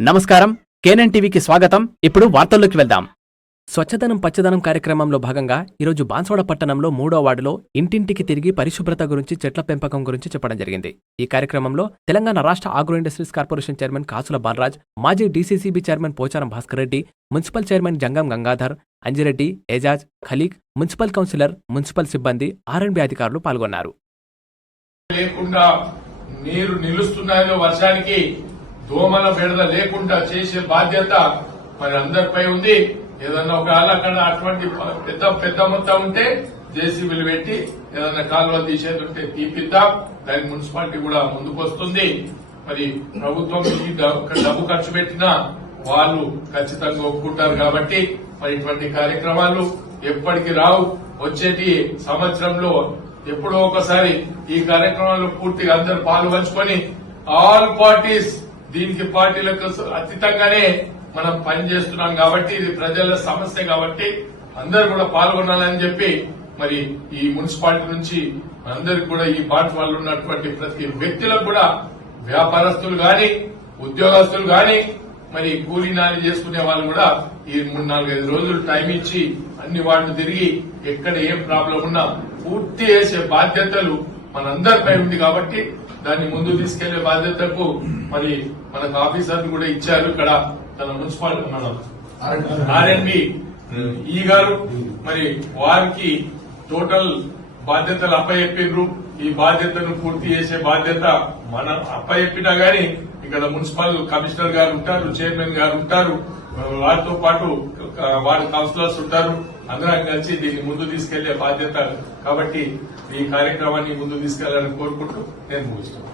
నమస్కారం, కేఎన్ఎన్ టీవీకి స్వాగతం. ఇప్పుడు వార్తల్లోకి వెళ్దాం. స్వచ్ఛదనం పచ్చదనం కార్యక్రమంలో భాగంగా ఈరోజు బాన్స్వాడ పట్టణంలో 3వ వార్డులో ఇంటింటికి తిరిగి పరిశుభ్రత గురించి, చెట్ల పెంపకం గురించి చెప్పడం జరిగింది. ఈ కార్యక్రమంలో తెలంగాణ రాష్ట్ర agro industries corporation chairman Kasula Balaraj, మాజీ DCCB chairman Pocharam Bhaskar Reddy, municipal chairman Jangam Gangadhar, Anjireddy, Ejaz, Khaleeq, municipal councillor, municipal సిబ్బంది, ఆర్ఎండ్బీ అధికారులు పాల్గొన్నారు. లేకుండా నీరు నిలుస్తున్నాయో వర్షానికి దోమల బెడద లేకుండా చేసే బాధ్యత మరి అందరిపై ఉంది. ఏదన్నా ఒక అక్కడ అటువంటి పెద్ద మొత్తం ఉంటే జేసీబీలు పెట్టి ఏదన్నా కాలువలు తీసేది తీపిద్దాం. దానికి మున్సిపాలిటీ కూడా ముందుకు వస్తుంది. మరి ప్రభుత్వం డబ్బు ఖర్చు పెట్టినా వాళ్ళు ఖచ్చితంగా ఒప్పుకుంటారు కాబట్టి మరి ఇటువంటి కార్యక్రమాలు ఎప్పటికి రావు. వచ్చేటి సంవత్సరంలో ఎప్పుడో ఒకసారి ఈ కార్యక్రమంలో పూర్తిగా అందరూ పాలు పంచుకొని ఆల్ పార్టీస్ దీనికి పార్టీలకు అతీతంగానే మనం పనిచేస్తున్నాం కాబట్టి ఇది ప్రజల సమస్య కాబట్టి అందరూ కూడా పాల్గొనాలని చెప్పి మరి ఈ మున్సిపాలిటీ నుంచి అందరికి కూడా ఈ పార్టీ వాళ్ళు ఉన్నటువంటి ప్రతి వ్యక్తులకు కూడా వ్యాపారస్తులు గాని, ఉద్యోగస్తులు గాని, మరి కూలీ నాలి చేసుకునే వాళ్ళు కూడా ఈ 3-4-5 రోజులు టైం ఇచ్చి అన్ని వార్డులు తిరిగి ఎక్కడ ఏం ప్రాబ్లం ఉన్నా పూర్తి చేసే బాధ్యతలు మనందరిపై ఉంది కాబట్టి దాన్ని ముందు తీసుకెళ్లే బాధ్యతకు మరి మనకు ఆఫీసర్లు కూడా ఇచ్చారు. ఇక్కడ తన మున్సిపాలిటీ మన ఆర్ఎండ్బీ ఈ గారు మరి వారికి టోటల్ బాధ్యతలు అప్పచెప్పిండ్రు. ఈ బాధ్యతను పూర్తి చేసే బాధ్యత మనం అప్పచెప్పినా గానీ ఇక్కడ మున్సిపల్ కమిషనర్ గారు ఉంటారు, చైర్మన్ గారు ఉంటారు, వారితో పాటు వారి కౌన్సిలర్స్ ఉంటారు. అందరం కలిసి దీన్ని ముందు తీసుకెళ్లే బాధ్యత కాబట్టి ఈ కార్యక్రమాన్ని ముందు తీసుకెళ్లాలని కోరుకుంటూ నేను ముగిస్తున్నాను.